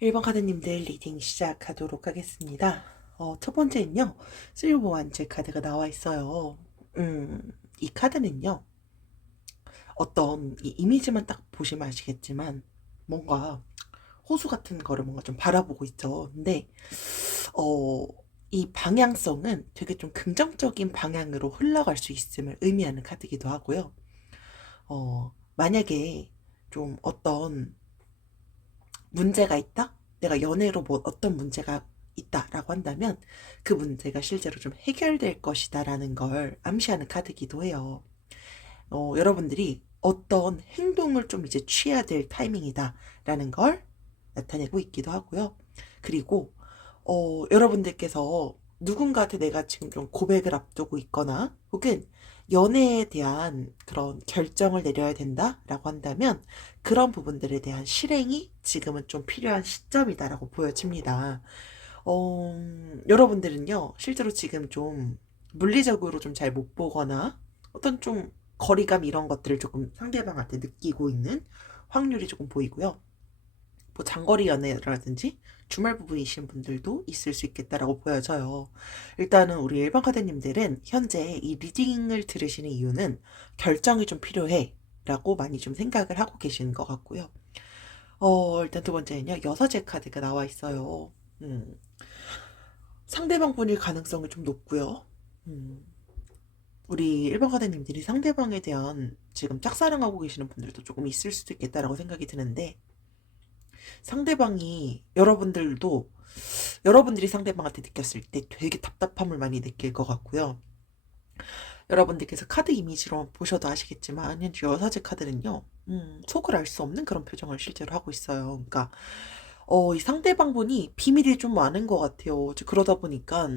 1번 카드님들 리딩 시작하도록 하겠습니다. 첫 번째는요, 실버 완제 카드가 나와 있어요. 이 카드는요, 어떤 이 이미지만 딱 보시면 아시겠지만, 뭔가 호수 같은 거를 뭔가 좀 바라보고 있죠. 근데, 어, 이 방향성은 되게 좀 긍정적인 방향으로 흘러갈 수 있음을 의미하는 카드이기도 하고요. 만약에 좀 어떤 문제가 있다? 내가 연애로 뭐 어떤 문제가 있다라고 한다면 그 문제가 실제로 좀 해결될 것이다라는 걸 암시하는 카드이기도 해요. 여러분들이 어떤 행동을 좀 이제 취해야 될 타이밍이다라는 걸 나타내고 있기도 하고요. 그리고 여러분들께서 누군가한테 내가 지금 좀 고백을 앞두고 있거나 혹은 연애에 대한 그런 결정을 내려야 된다라고 한다면 그런 부분들에 대한 실행이 지금은 좀 필요한 시점이다라고 보여집니다. 여러분들은요, 실제로 지금 좀 물리적으로 좀 잘 못 보거나 어떤 좀 거리감 이런 것들을 조금 상대방한테 느끼고 있는 확률이 조금 보이고요. 뭐 장거리 연애라든지 주말 부부이신 분들도 있을 수 있겠다라고 보여져요. 일단은 우리 일반 카드님들은 현재 이 리딩을 들으시는 이유는 결정이 좀 필요해 라고 많이 좀 생각을 하고 계시는 것 같고요. 일단 두 번째는요, 여섯의 카드가 나와 있어요. 음, 상대방 분일 가능성이 좀 높고요. 음, 우리 일반 카드님들이 상대방에 대한 지금 짝사랑하고 계시는 분들도 조금 있을 수도 있겠다라고 생각이 드는데, 상대방이 여러분들이 상대방한테 느꼈을 때 되게 답답함을 많이 느낄 것 같고요. 여러분들께서 카드 이미지로 보셔도 아시겠지만 현재 여사제 카드는요, 속을 알 수 없는 그런 표정을 실제로 하고 있어요. 그러니까 이 상대방분이 비밀이 좀 많은 것 같아요. 그러다 보니까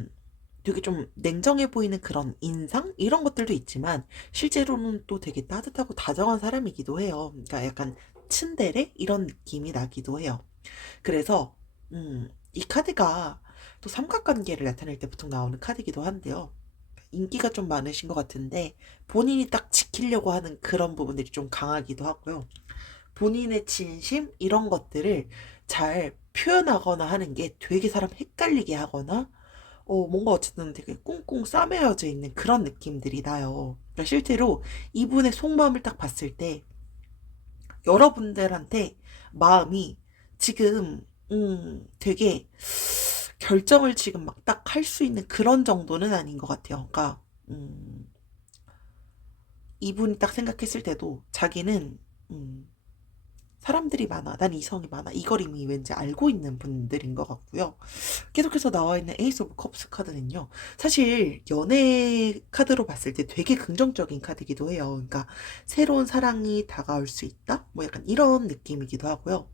되게 좀 냉정해 보이는 그런 인상 이런 것들도 있지만 실제로는 또 되게 따뜻하고 다정한 사람이기도 해요. 그러니까 약간 츤데레 이런 느낌이 나기도 해요. 그래서 이 카드가 또 삼각관계를 나타낼 때 보통 나오는 카드이기도 한데요. 인기가 좀 많으신 것 같은데 본인이 딱 지키려고 하는 그런 부분들이 좀 강하기도 하고요. 본인의 진심 이런 것들을 잘 표현하거나 하는 게 되게 사람 헷갈리게 하거나 뭔가 어쨌든 되게 꽁꽁 싸매어져 있는 그런 느낌들이 나요. 그러니까 실제로 이분의 속마음을 딱 봤을 때 여러분들한테 마음이 지금 되게 결정을 지금 막 딱 할 수 있는 그런 정도는 아닌 것 같아요. 그러니까 이분이 딱 생각했을 때도 자기는 음, 사람들이 많아, 난 이성이 많아, 이걸 이미 왠지 알고 있는 분들인 것 같고요. 계속해서 나와 있는 에이스 오브 컵스 카드는요, 사실 연애 카드로 봤을 때 되게 긍정적인 카드이기도 해요. 그러니까 새로운 사랑이 다가올 수 있다? 뭐 약간 이런 느낌이기도 하고요.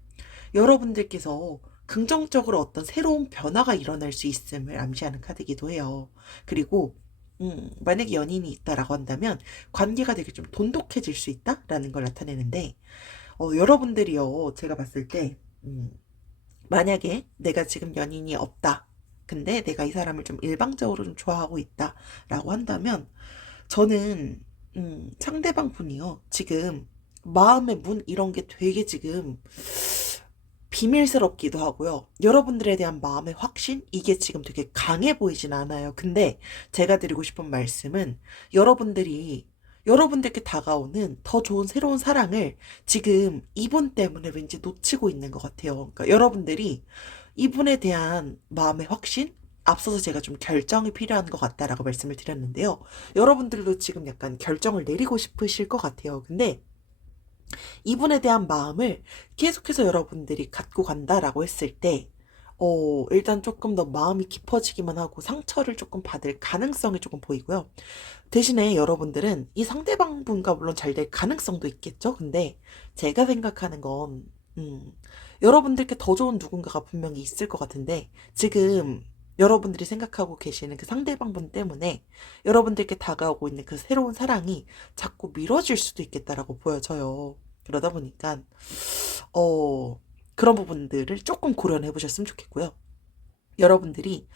여러분들께서 긍정적으로 어떤 새로운 변화가 일어날 수 있음을 암시하는 카드이기도 해요. 그리고 만약에 연인이 있다라고 한다면 관계가 되게 좀 돈독해질 수 있다라는 걸 나타내는데, 여러분들이요, 제가 봤을 때 만약에 내가 지금 연인이 없다. 근데 내가 이 사람을 좀 일방적으로 좀 좋아하고 있다라고 한다면 저는 상대방 분이요, 지금 마음의 문 이런 게 되게 지금 비밀스럽기도 하고요. 여러분들에 대한 마음의 확신? 이게 지금 되게 강해 보이진 않아요. 근데 제가 드리고 싶은 말씀은 여러분들이 여러분들께 다가오는 더 좋은 새로운 사랑을 지금 이분 때문에 왠지 놓치고 있는 것 같아요. 그러니까 여러분들이 이분에 대한 마음의 확신? 앞서서 제가 좀 결정이 필요한 것 같다라고 말씀을 드렸는데요. 여러분들도 지금 약간 결정을 내리고 싶으실 것 같아요. 근데 이분에 대한 마음을 계속해서 여러분들이 갖고 간다라고 했을 때, 일단 조금 더 마음이 깊어지기만 하고 상처를 조금 받을 가능성이 조금 보이고요. 대신에 여러분들은 이 상대방 분과 물론 잘 될 가능성도 있겠죠. 근데 제가 생각하는 건, 여러분들께 더 좋은 누군가가 분명히 있을 것 같은데, 지금 여러분들이 생각하고 계시는 그 상대방 분 때문에 여러분들께 다가오고 있는 그 새로운 사랑이 자꾸 미뤄질 수도 있겠다라고 보여져요. 그러다 보니까 그런 부분들을 조금 고려해 보셨으면 좋겠고요. 여러분들이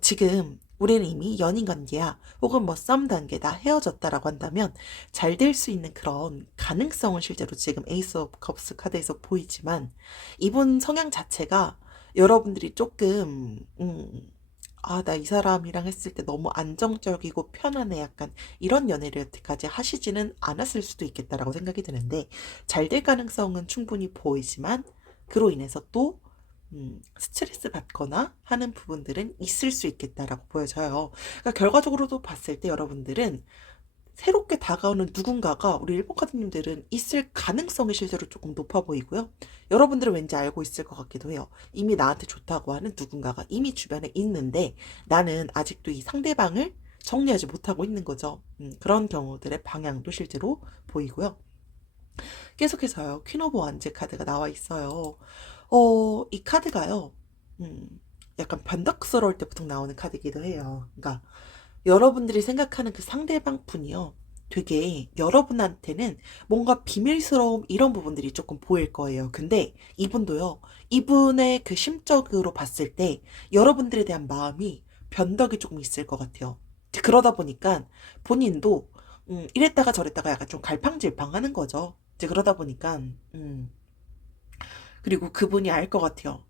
지금 우리는 이미 연인 관계야, 혹은 뭐 썸 단계다, 헤어졌다라고 한다면 잘 될 수 있는 그런 가능성은 실제로 지금 에이스 오브 컵스 카드에서 보이지만, 이분 성향 자체가 여러분들이 조금, 아, 나 이 사람이랑 했을 때 너무 안정적이고 편안해, 약간 이런 연애를 여태까지 하시지는 않았을 수도 있겠다라고 생각이 드는데, 잘 될 가능성은 충분히 보이지만, 그로 인해서 또 스트레스 받거나 하는 부분들은 있을 수 있겠다라고 보여져요. 그러니까 결과적으로도 봤을 때 여러분들은 새롭게 다가오는 누군가가, 우리 일본 카드님들은 있을 가능성이 실제로 조금 높아 보이고요. 여러분들은 왠지 알고 있을 것 같기도 해요. 이미 나한테 좋다고 하는 누군가가 이미 주변에 있는데 나는 아직도 이 상대방을 정리하지 못하고 있는 거죠. 그런 경우들의 방향도 실제로 보이고요. 계속해서요. 퀸 오브 완즈 카드가 나와 있어요. 이 카드가요. 음, 약간 변덕스러울 때 보통 나오는 카드이기도 해요. 그러니까 여러분들이 생각하는 그 상대방 분이요. 되게 여러분한테는 뭔가 비밀스러움 이런 부분들이 조금 보일 거예요. 근데 이분도요. 이분의 그 심적으로 봤을 때 여러분들에 대한 마음이 변덕이 조금 있을 것 같아요. 그러다 보니까 본인도 이랬다가 저랬다가 약간 좀 갈팡질팡하는 거죠. 이제 그러다 보니까 그리고 그분이 알 것 같아요.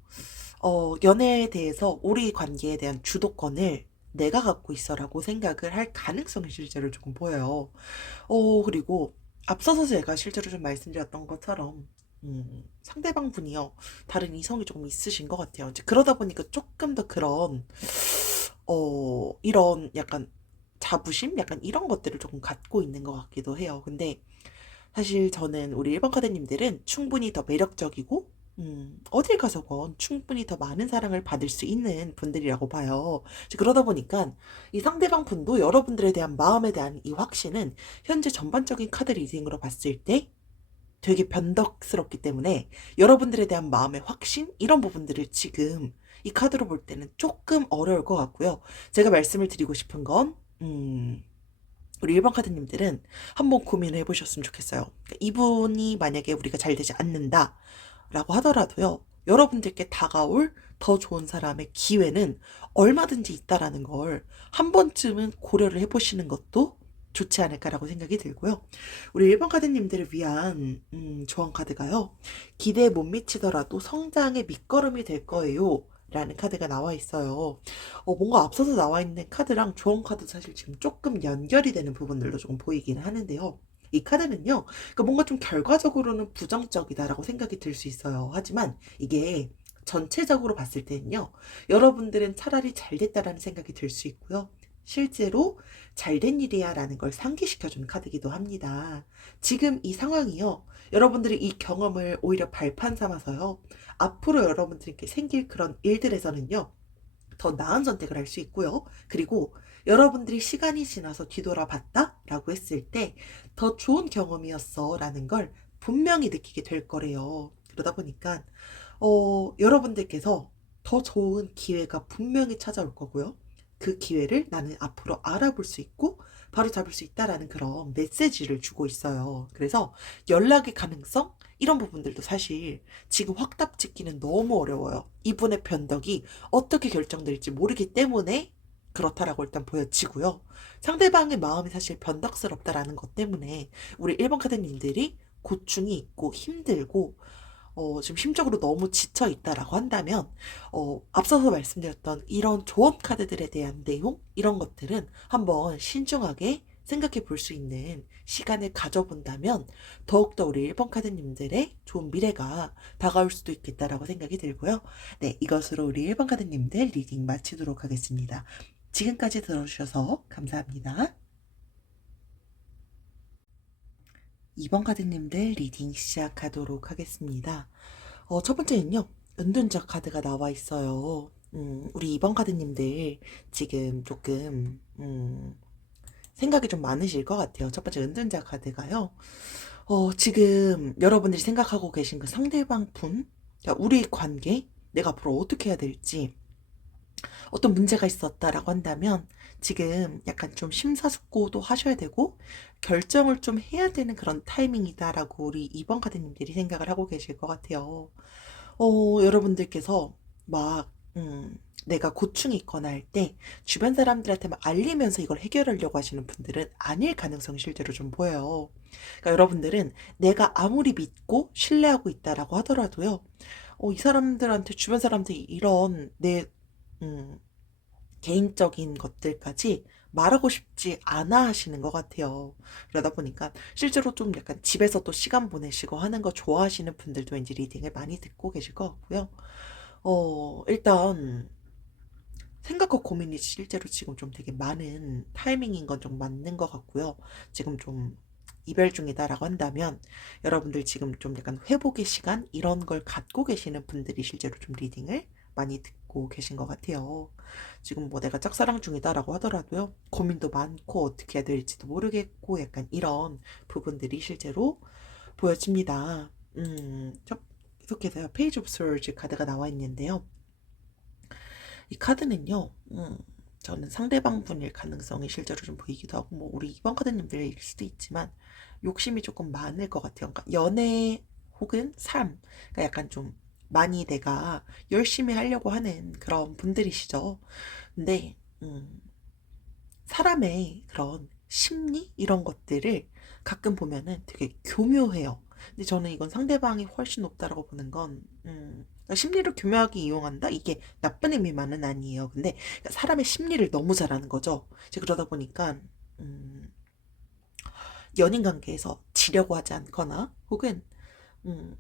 연애에 대해서 우리 관계에 대한 주도권을 내가 갖고 있어라고 생각을 할 가능성이 실제로 조금 보여요. 그리고 앞서서 제가 실제로 좀 말씀드렸던 것처럼, 상대방 분이요. 다른 이성이 조금 있으신 것 같아요. 이제 그러다 보니까 조금 더 그런, 이런 약간 자부심? 약간 이런 것들을 조금 갖고 있는 것 같기도 해요. 근데 사실 저는 우리 1번 카드님들은 충분히 더 매력적이고, 어딜 가서건 충분히 더 많은 사랑을 받을 수 있는 분들이라고 봐요. 이제 그러다 보니까 이 상대방 분도 여러분들에 대한 마음에 대한 이 확신은 현재 전반적인 카드 리딩으로 봤을 때 되게 변덕스럽기 때문에 여러분들에 대한 마음의 확신? 이런 부분들을 지금 이 카드로 볼 때는 조금 어려울 것 같고요. 제가 말씀을 드리고 싶은 건, 우리 1번 카드님들은 한번 고민을 해보셨으면 좋겠어요. 그러니까 이분이 만약에 우리가 잘 되지 않는다 라고 하더라도요. 여러분들께 다가올 더 좋은 사람의 기회는 얼마든지 있다라는 걸 한 번쯤은 고려를 해보시는 것도 좋지 않을까라고 생각이 들고요. 우리 1번 카드님들을 위한 조언 카드가요. 기대에 못 미치더라도 성장의 밑거름이 될 거예요. 라는 카드가 나와 있어요. 뭔가 앞서서 나와 있는 카드랑 조언 카드 사실 지금 조금 연결이 되는 부분들도 조금 보이기는 하는데요. 이 카드는요, 그러니까 뭔가 좀 결과적으로는 부정적이다라고 생각이 들 수 있어요. 하지만 이게 전체적으로 봤을 때는요, 여러분들은 차라리 잘 됐다라는 생각이 들 수 있고요. 실제로 잘 된 일이야라는 걸 상기시켜주는 카드이기도 합니다. 지금 이 상황이요, 여러분들이 이 경험을 오히려 발판 삼아서요, 앞으로 여러분들께 생길 그런 일들에서는요, 더 나은 선택을 할 수 있고요. 그리고 여러분들이 시간이 지나서 뒤돌아봤다? 라고 했을 때 더 좋은 경험이었어 라는 걸 분명히 느끼게 될 거래요. 그러다 보니까, 여러분들께서 더 좋은 기회가 분명히 찾아올 거고요. 그 기회를 나는 앞으로 알아볼 수 있고 바로 잡을 수 있다라는 그런 메시지를 주고 있어요. 그래서 연락의 가능성? 이런 부분들도 사실 지금 확답 짓기는 너무 어려워요. 이분의 변덕이 어떻게 결정될지 모르기 때문에 그렇다라고 일단 보여지고요. 상대방의 마음이 사실 변덕스럽다라는 것 때문에 우리 1번 카드님들이 고충이 있고 힘들고 지금 심적으로 너무 지쳐 있다라고 한다면, 앞서서 말씀드렸던 이런 조언 카드들에 대한 내용, 이런 것들은 한번 신중하게 생각해 볼 수 있는 시간을 가져본다면 더욱더 우리 1번 카드님들의 좋은 미래가 다가올 수도 있겠다라고 생각이 들고요. 네, 이것으로 우리 1번 카드님들 리딩 마치도록 하겠습니다. 지금까지 들어주셔서 감사합니다. 2번 카드님들 리딩 시작하도록 하겠습니다. 첫 번째는요, 은둔자 카드가 나와 있어요. 우리 2번 카드님들 지금 조금, 생각이 좀 많으실 것 같아요. 첫 번째 은둔자 카드가요. 지금 여러분들이 생각하고 계신 그 상대방 분, 그러니까 우리 관계, 내가 앞으로 어떻게 해야 될지, 어떤 문제가 있었다라고 한다면 지금 약간 좀 심사숙고도 하셔야 되고 결정을 좀 해야 되는 그런 타이밍이다라고 우리 2번 카드님들이 생각을 하고 계실 것 같아요. 여러분들께서 막 내가 고충이 있거나 할 때 주변 사람들한테 막 알리면서 이걸 해결하려고 하시는 분들은 아닐 가능성이 실제로 좀 보여요. 그러니까 여러분들은 내가 아무리 믿고 신뢰하고 있다라고 하더라도요. 이 사람들한테 주변 사람들이 이런 내 음 개인적인 것들까지 말하고 싶지 않아 하시는 것 같아요. 그러다 보니까 실제로 좀 약간 집에서 또 시간 보내시고 하는 거 좋아하시는 분들도 왠지 리딩을 많이 듣고 계실 것 같고요. 일단 생각과 고민이 실제로 지금 좀 되게 많은 타이밍인 건 좀 맞는 것 같고요. 지금 좀 이별 중이다라고 한다면 여러분들 지금 좀 약간 회복의 시간 이런 걸 갖고 계시는 분들이 실제로 좀 리딩을 많이 듣고 계신 것 같아요. 지금 뭐 내가 짝사랑 중이다라고 하더라도요. 고민도 많고 어떻게 해야 될지도 모르겠고 약간 이런 부분들이 실제로 보여집니다. 계속해서 페이지 오브 스월즈 카드가 나와 있는데요. 이 카드는요, 저는 상대방 분일 가능성이 실제로 좀 보이기도 하고, 뭐, 우리 이번 카드님들일 수도 있지만, 욕심이 조금 많을 것 같아요. 그러니까 연애 혹은 삶, 그러니까 약간 좀 많이 내가 열심히 하려고 하는 그런 분들이시죠. 근데, 사람의 그런 심리? 이런 것들을 가끔 보면은 되게 교묘해요. 근데 저는 이건 상대방이 훨씬 높다라고 보는 건, 그러니까 심리를 교묘하게 이용한다? 이게 나쁜 의미만은 아니에요. 근데 그러니까 사람의 심리를 너무 잘 아는 거죠. 이제 그러다 보니까, 음, 연인 관계에서 지려고 하지 않거나, 혹은 음,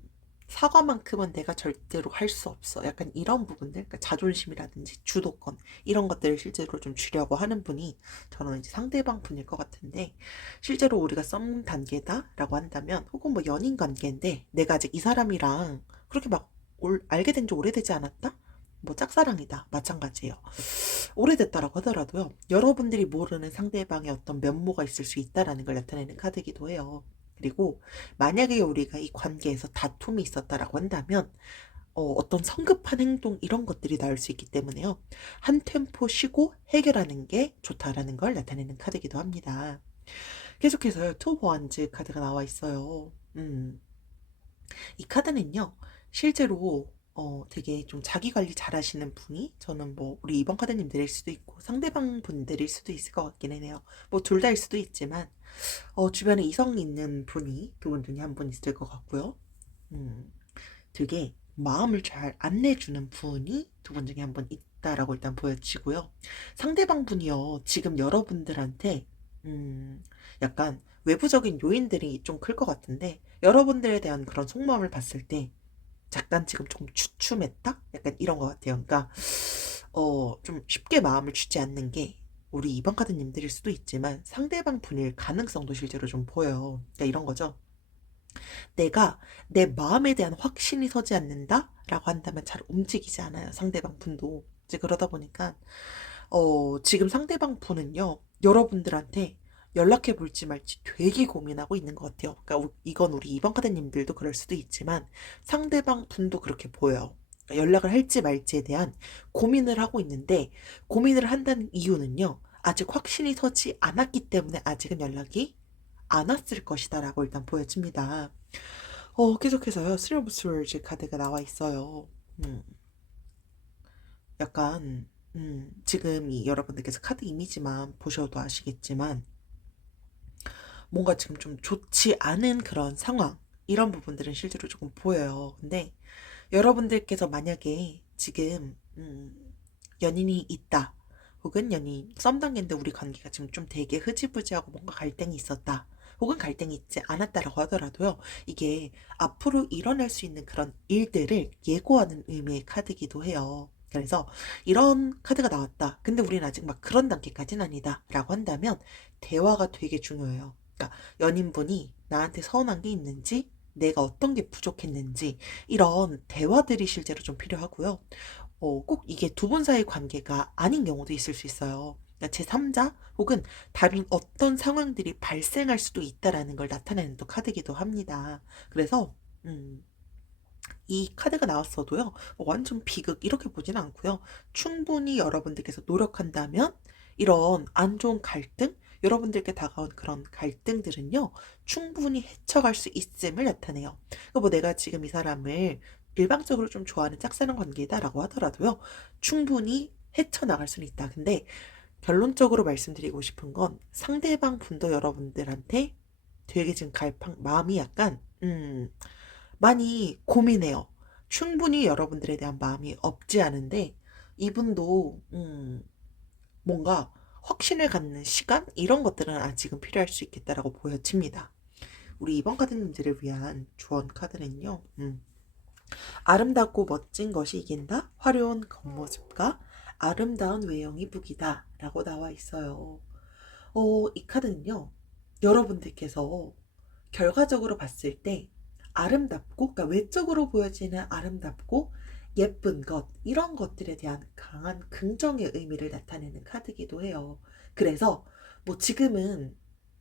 사과만큼은 내가 절대로 할 수 없어. 약간 이런 부분들, 그러니까 자존심이라든지 주도권, 이런 것들을 실제로 좀 주려고 하는 분이 저는 이제 상대방 분일 것 같은데, 실제로 우리가 썸 단계다라고 한다면, 혹은 뭐 연인 관계인데, 내가 아직 이 사람이랑 그렇게 막 알게 된 지 오래되지 않았다? 뭐 짝사랑이다. 마찬가지예요. 오래됐다라고 하더라도요. 여러분들이 모르는 상대방의 어떤 면모가 있을 수 있다라는 걸 나타내는 카드이기도 해요. 그리고 만약에 우리가 이 관계에서 다툼이 있었다라고 한다면 어떤 성급한 행동 이런 것들이 나올 수 있기 때문에요. 한 템포 쉬고 해결하는 게 좋다라는 걸 나타내는 카드이기도 합니다. 계속해서요. 투 원즈 카드가 나와 있어요. 이 카드는요, 실제로 되게 좀 자기 관리 잘 하시는 분이 저는 뭐 우리 이번 카드님들일 수도 있고 상대방 분들일 수도 있을 것 같기는 해요. 뭐 둘 다일 수도 있지만 주변에 이성 있는 분이 두 분 중에 한 분 있을 것 같고요. 음, 되게 마음을 잘 안내주는 분이 두 분 중에 한 분 있다라고 일단 보여지고요. 상대방 분이요, 지금 여러분들한테, 약간 외부적인 요인들이 좀 클 것 같은데, 여러분들에 대한 그런 속마음을 봤을 때, 잠깐 지금 조금 주춤했다? 약간 이런 것 같아요. 그러니까, 좀 쉽게 마음을 주지 않는 게, 우리 이번 카드님들일 수도 있지만, 상대방 분일 가능성도 실제로 좀 보여요. 그러니까 이런 거죠. 내가 내 마음에 대한 확신이 서지 않는다라고 한다면 잘 움직이지 않아요. 상대방 분도. 이제 그러다 보니까 지금 상대방 분은요. 여러분들한테 연락해 볼지 말지 되게 고민하고 있는 것 같아요. 그러니까 이건 우리 이번 카드님들도 그럴 수도 있지만 상대방 분도 그렇게 보여요. 그러니까 연락을 할지 말지에 대한 고민을 하고 있는데 고민을 한다는 이유는요. 아직 확신이 서지 않았기 때문에 아직은 연락이 안 왔을 것이다라고 일단 보여집니다. 계속해서요. 스리브 스월즈 카드가 나와 있어요. 음, 약간 지금 이 여러분들께서 카드 이미지만 보셔도 아시겠지만 뭔가 지금 좀 좋지 않은 그런 상황 이런 부분들은 실제로 조금 보여요. 근데 여러분들께서 만약에 지금 연인이 있다. 혹은 연인 썸 단계인데 우리 관계가 지금 좀 되게 흐지부지하고 뭔가 갈등이 있었다. 혹은 갈등이 있지 않았다라고 하더라도요. 이게 앞으로 일어날 수 있는 그런 일들을 예고하는 의미의 카드이기도 해요. 그래서 이런 카드가 나왔다. 근데 우리는 아직 막 그런 단계까지는 아니다. 라고 한다면 대화가 되게 중요해요. 그러니까 연인분이 나한테 서운한 게 있는지 내가 어떤 게 부족했는지 이런 대화들이 실제로 좀 필요하고요. 꼭 이게 두 분 사이 관계가 아닌 경우도 있을 수 있어요. 그러니까 제3자 혹은 다른 어떤 상황들이 발생할 수도 있다라는 걸 나타내는 또 카드이기도 합니다. 그래서 음, 이 카드가 나왔어도요, 완전 비극 이렇게 보지는 않고요. 충분히 여러분들께서 노력한다면 이런 안 좋은 갈등, 여러분들께 다가온 그런 갈등들은요, 충분히 헤쳐갈 수 있음을 나타내요. 그러니까 뭐 내가 지금 이 사람을 일방적으로 좀 좋아하는 짝사랑 관계다라고 하더라도요. 충분히 헤쳐나갈 수는 있다. 근데 결론적으로 말씀드리고 싶은 건 상대방 분도 여러분들한테 되게 지금 갈팡 마음이 약간 많이 고민해요. 충분히 여러분들에 대한 마음이 없지 않은데 이분도 뭔가 확신을 갖는 시간 이런 것들은 아직은 필요할 수 있겠다라고 보여집니다. 우리 이번 카드님들을 위한 조언 카드는요. 아름답고 멋진 것이 이긴다. 화려한 겉모습과 아름다운 외형이 북이다. 라고 나와 있어요. 이 카드는요. 여러분들께서 결과적으로 봤을 때 아름답고, 그러니까 외적으로 보여지는 아름답고 예쁜 것, 이런 것들에 대한 강한 긍정의 의미를 나타내는 카드이기도 해요. 그래서 뭐 지금은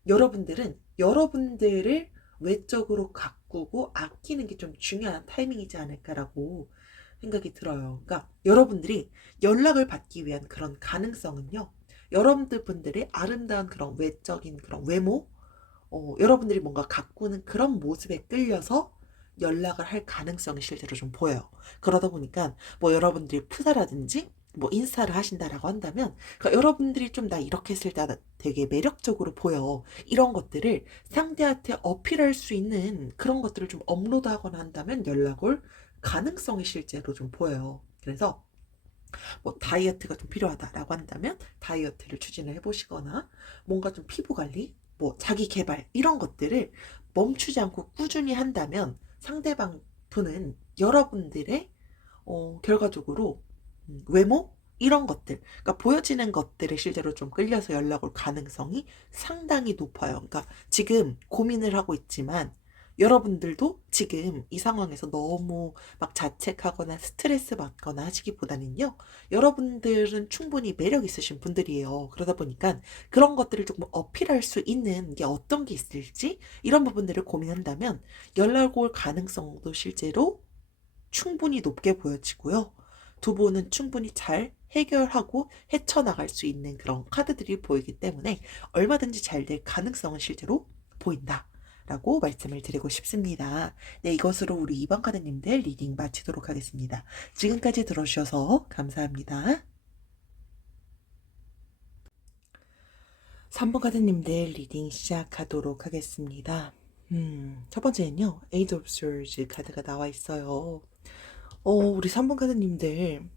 여러분들은 여러분들을 외적으로 가꾸고 아끼는 게 좀 중요한 타이밍이지 않을까라고 생각이 들어요. 그러니까 여러분들이 연락을 받기 위한 그런 가능성은요. 여러분들 분들의 아름다운 그런 외적인 그런 외모, 여러분들이 뭔가 가꾸는 그런 모습에 끌려서 연락을 할 가능성이 실제로 좀 보여요. 그러다 보니까 뭐 여러분들이 프사라든지 뭐 인스타를 하신다라고 한다면 그러니까 여러분들이 좀 나 이렇게 했을 때 되게 매력적으로 보여. 이런 것들을 상대한테 어필할 수 있는 그런 것들을 좀 업로드하거나 한다면 연락 올 가능성이 실제로 좀 보여요. 그래서 뭐 다이어트가 좀 필요하다라고 한다면 다이어트를 추진을 해보시거나 뭔가 좀 피부 관리, 뭐 자기 개발 이런 것들을 멈추지 않고 꾸준히 한다면 상대방 분은 여러분들의 결과적으로 외모 이런 것들, 그러니까 보여지는 것들에 실제로 좀 끌려서 연락 올 가능성이 상당히 높아요. 그러니까 지금 고민을 하고 있지만 여러분들도 지금 이 상황에서 너무 막 자책하거나 스트레스 받거나 하시기보다는요. 여러분들은 충분히 매력 있으신 분들이에요. 그러다 보니까 그런 것들을 조금 어필할 수 있는 게 어떤 게 있을지 이런 부분들을 고민한다면 연락 올 가능성도 실제로 충분히 높게 보여지고요. 두 분은 충분히 잘 해결하고 헤쳐나갈 수 있는 그런 카드들이 보이기 때문에 얼마든지 잘 될 가능성은 실제로 보인다. 라고 말씀을 드리고 싶습니다. 네, 이것으로 우리 2번 카드님들 리딩 마치도록 하겠습니다. 지금까지 들어주셔서 감사합니다. 3번 카드님들 리딩 시작하도록 하겠습니다. 첫 번째는요, Eight of Swords 카드가 나와 있어요. 우리 3번 카드님들,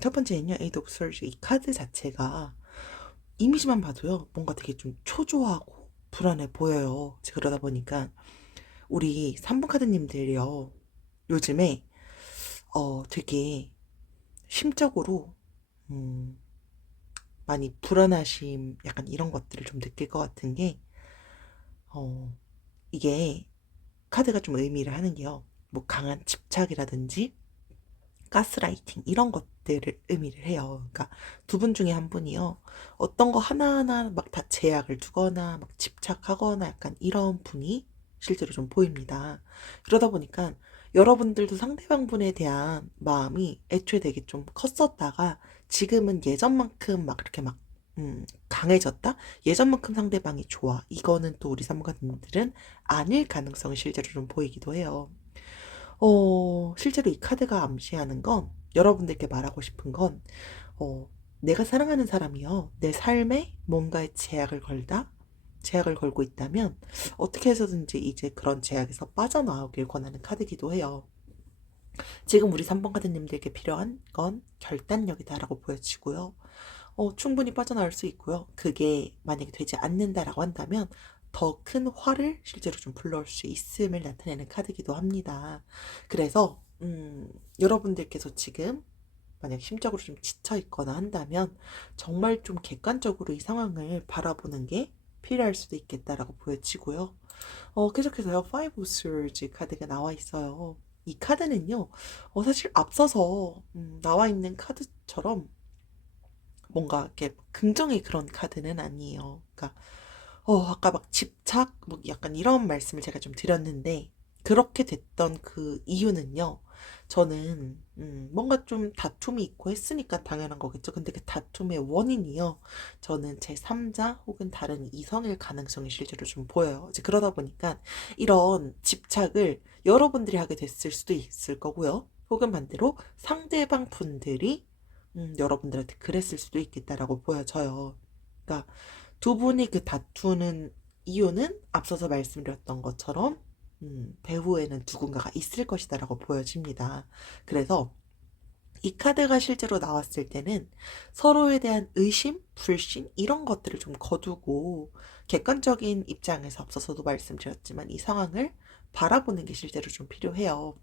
첫 번째는요, Eight of Swords 이 카드 자체가 이미지만 봐도요, 뭔가 되게 좀 초조하고 불안해 보여요. 그러다 보니까 우리 3번 카드님들이요, 요즘에, 되게 심적으로, 음, 많이 불안하심, 약간 이런 것들을 좀 느낄 것 같은 게, 어, 이게 카드가 좀 의미를 하는 게요, 뭐 강한 집착이라든지, 가스라이팅 이런 것들을 의미를 해요. 그러니까 두 분 중에 한 분이요. 어떤 거 하나하나 막 다 제약을 두거나 막 집착하거나 약간 이런 분이 실제로 좀 보입니다. 그러다 보니까 여러분들도 상대방 분에 대한 마음이 애초에 되게 좀 컸었다가 지금은 예전만큼 막 그렇게 막 강해졌다? 예전만큼 상대방이 좋아. 이거는 또 우리 사무관님들은 아닐 가능성이 실제로 좀 보이기도 해요. 실제로 이 카드가 암시하는 건 여러분들께 말하고 싶은 건 어, 내가 사랑하는 사람이요. 내 삶에 뭔가의 제약을 걸고 있다면 어떻게 해서든지 이제 그런 제약에서 빠져나오길 권하는 카드기도 해요. 지금 우리 3번 카드님들께 필요한 건 결단력이다라고 보여지고요. 충분히 빠져나올 수 있고요. 그게 만약에 되지 않는다라고 한다면 더 큰 화를 실제로 좀 불러올 수 있음을 나타내는 카드이기도 합니다. 그래서 여러분들께서 지금 만약 심적으로 좀 지쳐 있거나 한다면 정말 좀 객관적으로 이 상황을 바라보는 게 필요할 수도 있겠다라고 보여지고요. 계속해서요. Five of Swords 카드가 나와 있어요. 이 카드는요. 사실 앞서서 나와 있는 카드처럼 뭔가 이렇게 긍정의 그런 카드는 아니에요. 그러니까 아까 막 집착 뭐 약간 이런 말씀을 제가 좀 드렸는데 그렇게 됐던 그 이유는요. 저는 뭔가 좀 다툼이 있고 했으니까 당연한 거겠죠. 근데 그 다툼의 원인이요. 저는 제 3자 혹은 다른 이성일 가능성이 실제로 좀 보여요. 이제 그러다 보니까 이런 집착을 여러분들이 하게 됐을 수도 있을 거고요. 혹은 반대로 상대방 분들이 여러분들한테 그랬을 수도 있겠다라고 보여져요. 그러니까 두 분이 그 다투는 이유는 앞서서 말씀드렸던 것처럼 배후에는 누군가가 있을 것이다라고 보여집니다. 그래서 이 카드가 실제로 나왔을 때는 서로에 대한 의심, 불신 이런 것들을 좀 거두고 객관적인 입장에서 앞서서도 말씀드렸지만 이 상황을 바라보는 게 실제로 좀 필요해요.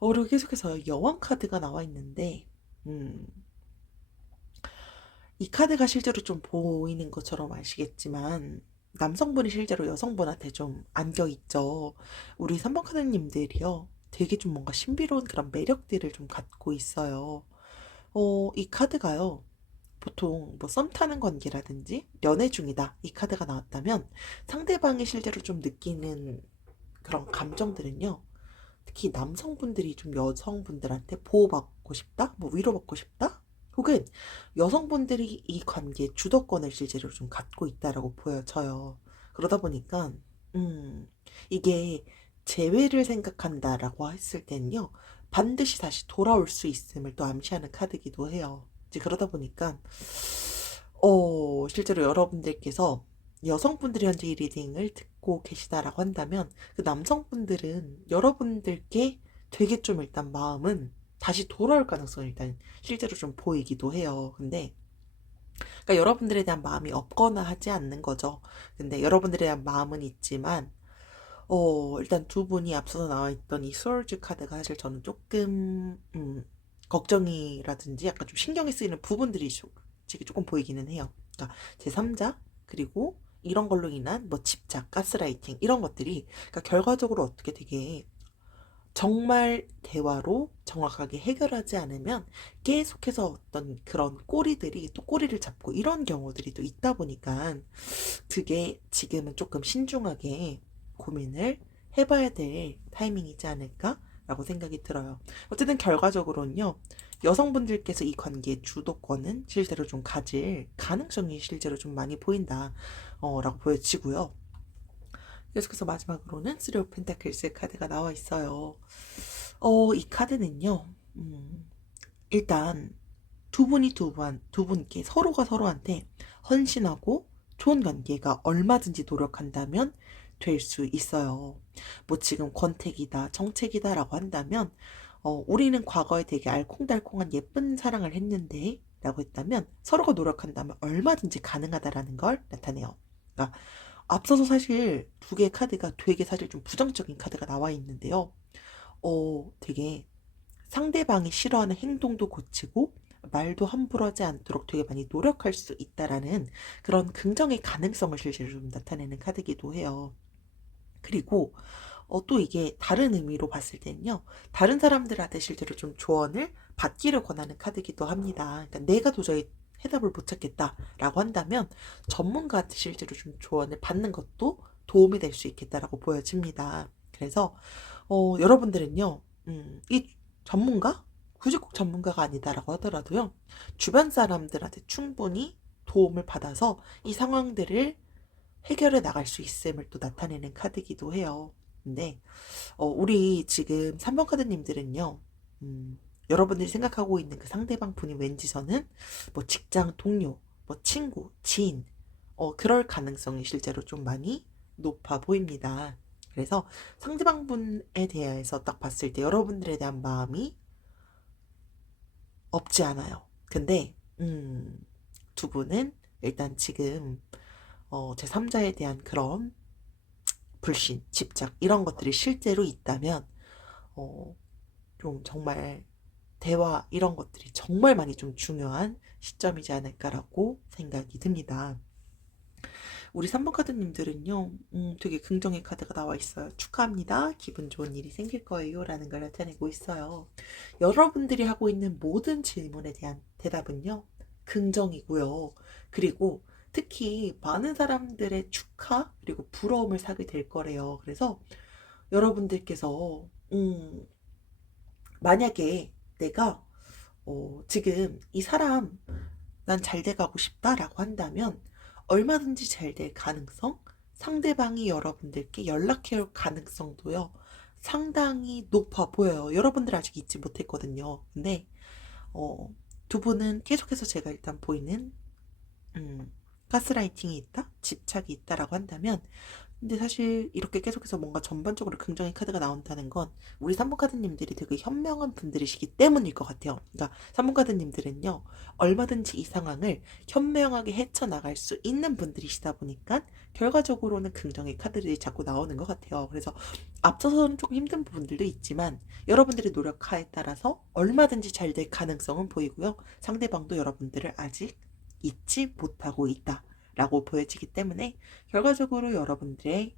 그리고 계속해서 여왕 카드가 나와 있는데 음, 이 카드가 실제로 좀 보이는 것처럼 아시겠지만 남성분이 실제로 여성분한테 좀 안겨 있죠. 우리 3번 카드님들이요. 되게 좀 뭔가 신비로운 그런 매력들을 좀 갖고 있어요. 이 카드가요. 보통 뭐 썸 타는 관계라든지 연애 중이다. 이 카드가 나왔다면 상대방이 실제로 좀 느끼는 그런 감정들은요. 특히 남성분들이 좀 여성분들한테 보호받고 싶다? 뭐 위로받고 싶다? 혹은 여성분들이 이 관계의 주도권을 실제로 좀 갖고 있다라고 보여져요. 그러다 보니까, 이게 재회를 생각한다라고 했을 때는요, 반드시 다시 돌아올 수 있음을 또 암시하는 카드기도 해요. 이제 그러다 보니까, 실제로 여러분들께서 여성분들이 현재 이 리딩을 듣고 계시다라고 한다면 그 남성분들은 여러분들께 되게 좀 일단 마음은 다시 돌아올 가능성이 일단 실제로 좀 보이기도 해요. 근데 그러니까 여러분들에 대한 마음이 없거나 하지 않는 거죠. 근데 여러분들에 대한 마음은 있지만 일단 두 분이 앞서서 나와 있던 이 스월즈 카드가 사실 저는 조금 걱정이라든지 약간 좀 신경이 쓰이는 부분들이 솔직히 조금 보이기는 해요. 그러니까 제3자 그리고 이런 걸로 인한 뭐 집착, 가스라이팅 이런 것들이 그러니까 결과적으로 어떻게 되게 정말 대화로 정확하게 해결하지 않으면 계속해서 어떤 그런 꼬리들이 또 꼬리를 잡고 이런 경우들이 또 있다 보니까 그게 지금은 조금 신중하게 고민을 해봐야 될 타이밍이지 않을까라고 생각이 들어요. 어쨌든 결과적으로는요. 여성분들께서 이 관계의 주도권은 실제로 좀 가질 가능성이 실제로 좀 많이 보인다 라고 보여지고요. 계속해서 마지막으로는 쓰리 오브 펜타클스 카드가 나와 있어요. 이 카드는요. 일단 두 분께 서로가 서로한테 헌신하고 좋은 관계가 얼마든지 노력한다면 될 수 있어요. 뭐 지금 권태기다, 정책이다라고 한다면, 우리는 과거에 되게 알콩달콩한 예쁜 사랑을 했는데, 라고 했다면, 서로가 노력한다면 얼마든지 가능하다라는 걸 나타내요. 그러니까 앞서서 사실 두 개의 카드가 되게 사실 좀 부정적인 카드가 나와 있는데요. 되게 상대방이 싫어하는 행동도 고치고 말도 함부로 하지 않도록 되게 많이 노력할 수 있다라는 그런 긍정의 가능성을 실제로 좀 나타내는 카드기도 해요. 그리고 또 이게 다른 의미로 봤을 때는요. 다른 사람들한테 실제로 좀 조언을 받기를 권하는 카드기도 합니다. 그러니까 내가 도저히 해답을 못 찾겠다라고 한다면 전문가한테 실제로 좀 조언을 받는 것도 도움이 될 수 있겠다라고 보여집니다. 그래서 여러분들은요. 이 전문가? 굳이 꼭 전문가가 아니다라고 하더라도요. 주변 사람들한테 충분히 도움을 받아서 이 상황들을 해결해 나갈 수 있음을 또 나타내는 카드기도 해요. 근데 우리 지금 3번 카드님들은요. 여러분들이 생각하고 있는 그 상대방 분이 왠지 저는 뭐 직장 동료, 뭐 친구, 지인 그럴 가능성이 실제로 좀 많이 높아 보입니다. 그래서 상대방 분에 대해서 딱 봤을 때 여러분들에 대한 마음이 없지 않아요. 근데 두 분은 일단 지금 제3자에 대한 그런 불신, 집착 이런 것들이 실제로 있다면 어, 좀 정말 대화 이런 것들이 정말 많이 좀 중요한 시점이지 않을까라고 생각이 듭니다. 우리 3번 카드님들은요, 되게 긍정의 카드가 나와 있어요. 축하합니다. 기분 좋은 일이 생길 거예요. 라는 걸 나타내고 있어요. 여러분들이 하고 있는 모든 질문에 대한 대답은요, 긍정이고요. 그리고 특히 많은 사람들의 축하, 그리고 부러움을 사게 될 거래요. 그래서 여러분들께서, 만약에 내가, 지금 이 사람, 난 잘 돼가고 싶다라고 한다면 얼마든지 잘 될 가능성, 상대방이 여러분들께 연락해 올 가능성도요, 상당히 높아 보여요. 여러분들 아직 잊지 못했거든요. 근데 어, 두 분은 계속해서 제가 일단 보이는 가스라이팅이 있다, 집착이 있다라고 한다면, 근데 사실 이렇게 계속해서 뭔가 전반적으로 긍정의 카드가 나온다는 건 우리 3번 카드님들이 되게 현명한 분들이시기 때문일 것 같아요. 그러니까 3번 카드님들은요, 얼마든지 이 상황을 현명하게 헤쳐나갈 수 있는 분들이시다 보니까 결과적으로는 긍정의 카드들이 자꾸 나오는 것 같아요. 그래서 앞서서는 조금 힘든 부분들도 있지만 여러분들의 노력하에 따라서 얼마든지 잘 될 가능성은 보이고요. 상대방도 여러분들을 아직 잊지 못하고 있다라고 보여지기 때문에 결과적으로 여러분들의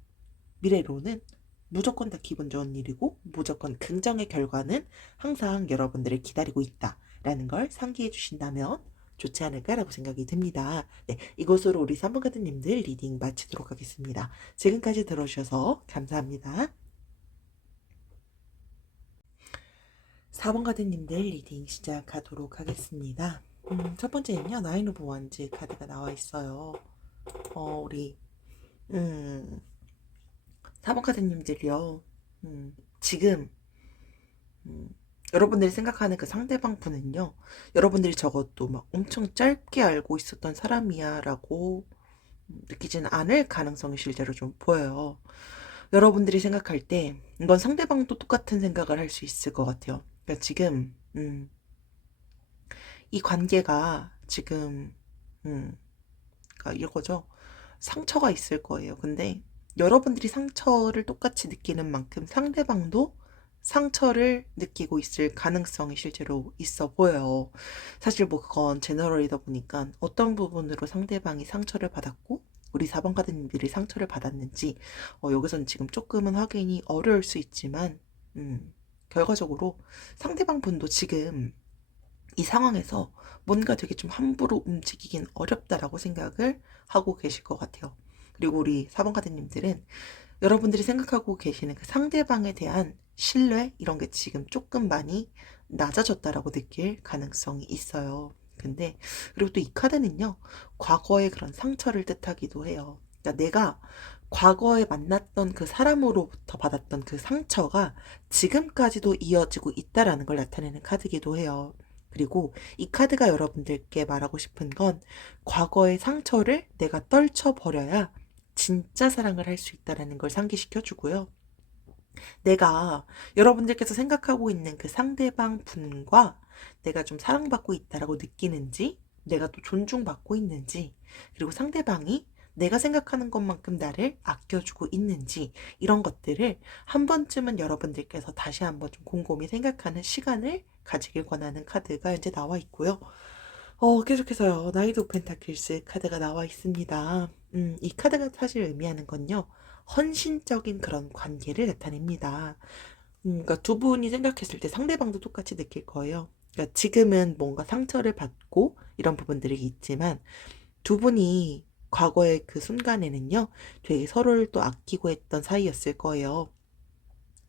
미래로는 무조건 다 기분 좋은 일이고 무조건 긍정의 결과는 항상 여러분들을 기다리고 있다라는 걸 상기해 주신다면 좋지 않을까라고 생각이 듭니다. 네, 이것으로 우리 3번 카드님들 리딩 마치도록 하겠습니다. 지금까지 들어주셔서 감사합니다. 4번 카드님들 리딩 시작하도록 하겠습니다. 첫 번째는요, 나인 오브 원즈 카드가 나와 있어요. 우리 4번 카드님들이요. 지금 여러분들이 생각하는 그 상대방 분은요, 여러분들이 적어도 막 엄청 짧게 알고 있었던 사람이야 라고 느끼지는 않을 가능성이 실제로 좀 보여요. 여러분들이 생각할 때 이건 상대방도 똑같은 생각을 할 수 있을 것 같아요. 그러니까 지금 이 관계가 지금 그러니까 이거죠. 상처가 있을 거예요. 근데 여러분들이 상처를 똑같이 느끼는 만큼 상대방도 상처를 느끼고 있을 가능성이 실제로 있어 보여요. 사실 뭐 그건 제너럴이다 보니까 어떤 부분으로 상대방이 상처를 받았고 우리 4번 카드님들이 상처를 받았는지 여기서는 지금 조금은 확인이 어려울 수 있지만 결과적으로 상대방 분도 지금 이 상황에서 뭔가 되게 좀 함부로 움직이긴 어렵다라고 생각을 하고 계실 것 같아요. 그리고 우리 4번 카드님들은 여러분들이 생각하고 계시는 그 상대방에 대한 신뢰 이런 게 지금 조금 많이 낮아졌다라고 느낄 가능성이 있어요. 근데 그리고 또 이 카드는요, 과거의 그런 상처를 뜻하기도 해요. 그러니까 내가 과거에 만났던 그 사람으로부터 받았던 그 상처가 지금까지도 이어지고 있다라는 걸 나타내는 카드기도 해요. 그리고 이 카드가 여러분들께 말하고 싶은 건 과거의 상처를 내가 떨쳐버려야 진짜 사랑을 할 수 있다라는 걸 상기시켜 주고요. 내가 여러분들께서 생각하고 있는 그 상대방 분과 내가 좀 사랑받고 있다라고 느끼는지, 내가 또 존중받고 있는지, 그리고 상대방이 내가 생각하는 것만큼 나를 아껴주고 있는지, 이런 것들을 한 번쯤은 여러분들께서 다시 한번 좀 곰곰이 생각하는 시간을 가지길 권하는 카드가 현재 나와 있고요. 계속해서요, 나이트 오브 펜타클스 카드가 나와 있습니다. 이 카드가 사실 의미하는 건요, 헌신적인 그런 관계를 나타냅니다. 그러니까 두 분이 생각했을 때 상대방도 똑같이 느낄 거예요. 그러니까 지금은 뭔가 상처를 받고 이런 부분들이 있지만 두 분이 과거의 그 순간에는요, 되게 서로를 또 아끼고 했던 사이였을 거예요.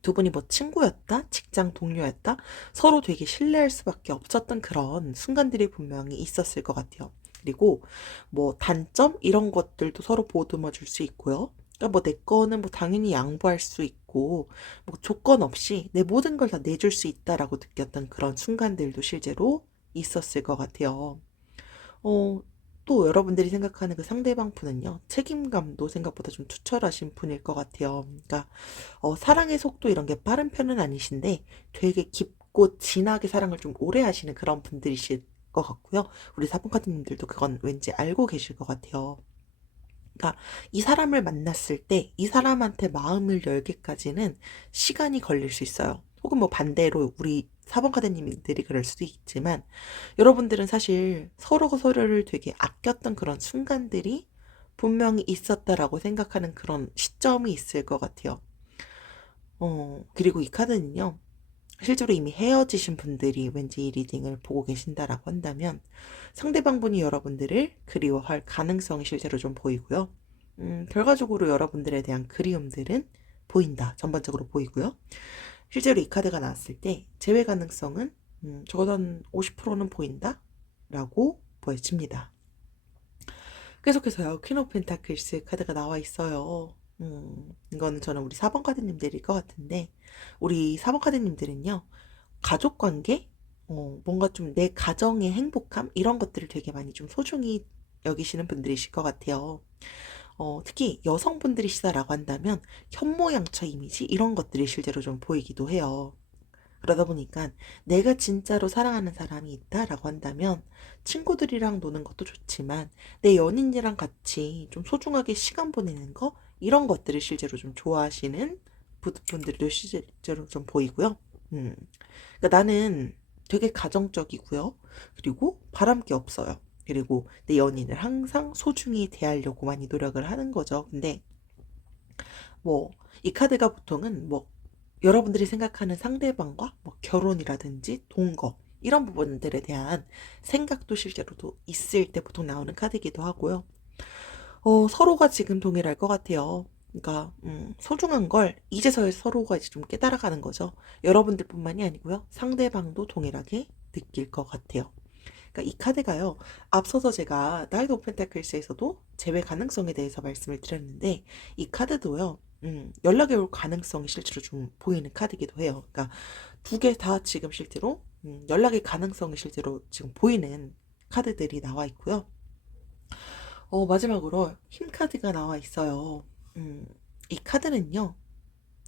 두 분이 뭐 친구였다? 직장 동료였다? 서로 되게 신뢰할 수밖에 없었던 그런 순간들이 분명히 있었을 것 같아요. 그리고 뭐 단점? 이런 것들도 서로 보듬어 줄 수 있고요. 그러니까 뭐 내 거는 뭐 당연히 양보할 수 있고, 뭐 조건 없이 내 모든 걸 다 내줄 수 있다라고 느꼈던 그런 순간들도 실제로 있었을 것 같아요. 어, 또 여러분들이 생각하는 그 상대방 분은요, 책임감도 생각보다 좀 투철하신 분일 것 같아요. 그러니까, 사랑의 속도 이런 게 빠른 편은 아니신데 되게 깊고 진하게 사랑을 좀 오래 하시는 그런 분들이실 것 같고요. 우리 사분카드님들도 그건 왠지 알고 계실 것 같아요. 그러니까 이 사람을 만났을 때 이 사람한테 마음을 열기까지는 시간이 걸릴 수 있어요. 혹은 뭐 반대로 우리 4번 카드님들이 그럴 수도 있지만 여러분들은 사실 서로가 서로를 되게 아꼈던 그런 순간들이 분명히 있었다라고 생각하는 그런 시점이 있을 것 같아요. 그리고 이 카드는요, 실제로 이미 헤어지신 분들이 왠지 이 리딩을 보고 계신다라고 한다면 상대방 분이 여러분들을 그리워할 가능성이 실제로 좀 보이고요. 결과적으로 여러분들에 대한 그리움들은 보인다. 전반적으로 보이고요. 실제로 이 카드가 나왔을 때 제외 가능성은 적어도 한 50%는 보인다. 라고 보여집니다. 계속해서요, 퀸 오브 펜타클스 카드가 나와 있어요. 이거는 저는 우리 4번 카드님들일 것 같은데, 우리 4번 카드님들은요, 가족 관계, 뭔가 좀 내 가정의 행복함, 이런 것들을 되게 많이 좀 소중히 여기시는 분들이실 것 같아요. 특히 여성분들이시다라고 한다면 현모양처 이미지 이런 것들이 실제로 좀 보이기도 해요. 그러다 보니까 내가 진짜로 사랑하는 사람이 있다라고 한다면 친구들이랑 노는 것도 좋지만 내 연인이랑 같이 좀 소중하게 시간 보내는 거 이런 것들을 실제로 좀 좋아하시는 분들도 실제로 좀 보이고요. 음. 그러니까 나는 되게 가정적이고요. 그리고 바람 게 없어요. 그리고 내 연인을 항상 소중히 대하려고 많이 노력을 하는 거죠. 근데 뭐 이 카드가 보통은 뭐 여러분들이 생각하는 상대방과 뭐 결혼이라든지 동거 이런 부분들에 대한 생각도 실제로도 있을 때 보통 나오는 카드이기도 하고요. 서로가 지금 동일할 것 같아요. 그러니까 소중한 걸 이제서야 서로가 이제 좀 깨달아가는 거죠. 여러분들뿐만이 아니고요. 상대방도 동일하게 느낄 것 같아요. 그러니까 이 카드가요. 앞서서 제가 나이트 오브 펜타클스에서도 재회 가능성에 대해서 말씀을 드렸는데 이 카드도요. 연락이 올 가능성이 실제로 좀 보이는 카드이기도 해요. 그러니까 두 개 다 지금 실제로 연락의 가능성이 실제로 지금 보이는 카드들이 나와 있고요. 마지막으로 힘 카드가 나와 있어요. 이 카드는요.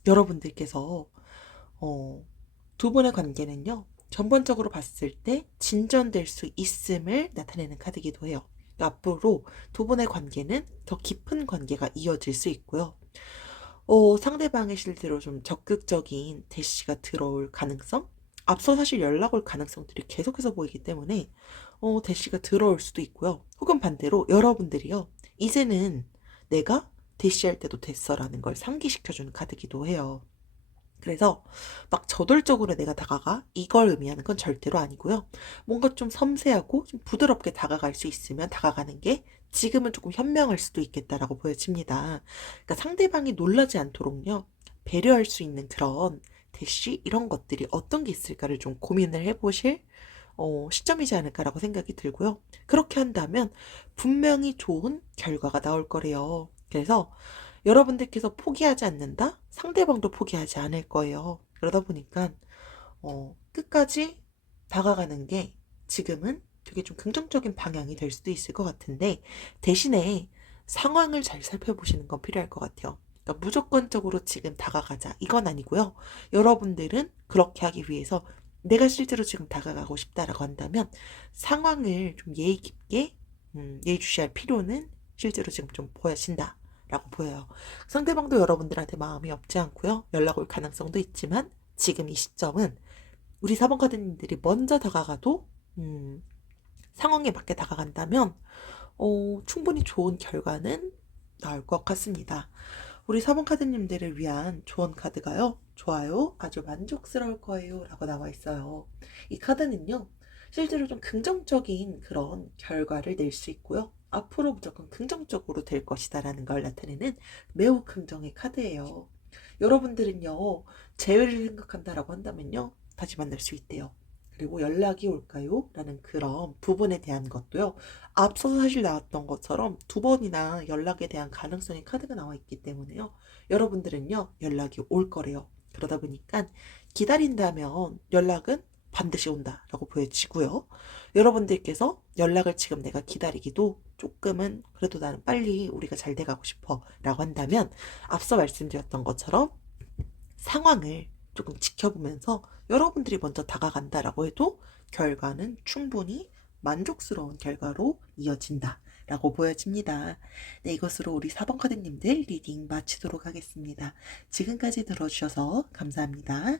여러분들께서 어, 두 분의 관계는요. 전반적으로 봤을 때 진전될 수 있음을 나타내는 카드이기도 해요. 그러니까 앞으로 두 분의 관계는 더 깊은 관계가 이어질 수 있고요. 상대방의 실제로 좀 적극적인 대시가 들어올 가능성? 앞서 사실 연락 올 가능성들이 계속해서 보이기 때문에 대시가 들어올 수도 있고요. 혹은 반대로 여러분들이요. 이제는 내가 대시할 때도 됐어라는 걸 상기시켜주는 카드기도 해요. 그래서 막 저돌적으로 내가 다가가 이걸 의미하는 건 절대로 아니고요. 뭔가 좀 섬세하고 좀 부드럽게 다가갈 수 있으면 다가가는 게 지금은 조금 현명할 수도 있겠다라고 보여집니다. 그러니까 상대방이 놀라지 않도록요. 배려할 수 있는 그런 대시 이런 것들이 어떤 게 있을까를 좀 고민을 해보실 시점이지 않을까라고 생각이 들고요. 그렇게 한다면 분명히 좋은 결과가 나올 거래요. 그래서 여러분들께서 포기하지 않는다? 상대방도 포기하지 않을 거예요. 그러다 보니까 끝까지 다가가는 게 지금은 되게 좀 긍정적인 방향이 될 수도 있을 것 같은데 대신에 상황을 잘 살펴보시는 건 필요할 것 같아요. 그러니까 무조건적으로 지금 다가가자 이건 아니고요. 여러분들은 그렇게 하기 위해서 내가 실제로 지금 다가가고 싶다라고 한다면 상황을 좀 예의 깊게 예의주시할 필요는 실제로 지금 좀 보여진다. 라고 보여요. 상대방도 여러분들한테 마음이 없지 않고요. 연락 올 가능성도 있지만 지금 이 시점은 우리 4번 카드님들이 먼저 다가가도 상황에 맞게 다가간다면 충분히 좋은 결과는 나올 것 같습니다. 우리 4번 카드님들을 위한 조언 카드가요. 좋아요. 아주 만족스러울 거예요. 라고 나와 있어요. 이 카드는요. 실제로 좀 긍정적인 그런 결과를 낼 수 있고요. 앞으로 무조건 긍정적으로 될 것이다 라는 걸 나타내는 매우 긍정의 카드예요. 여러분들은요. 재회를 생각한다라고 한다면요. 다시 만날 수 있대요. 그리고 연락이 올까요? 라는 그런 부분에 대한 것도요. 앞서서 사실 나왔던 것처럼 두 번이나 연락에 대한 가능성의 카드가 나와 있기 때문에요. 여러분들은요, 연락이 올 거래요. 그러다 보니까 기다린다면 연락은 반드시 온다라고 보여지고요. 여러분들께서 연락을 지금 내가 기다리기도 조금은 그래도 나는 빨리 우리가 잘 돼가고 싶어 라고 한다면 앞서 말씀드렸던 것처럼 상황을 조금 지켜보면서 여러분들이 먼저 다가간다라고 해도 결과는 충분히 만족스러운 결과로 이어진다. 라고 보여집니다. 네, 이것으로 우리 4번 카드님들 리딩 마치도록 하겠습니다. 지금까지 들어주셔서 감사합니다.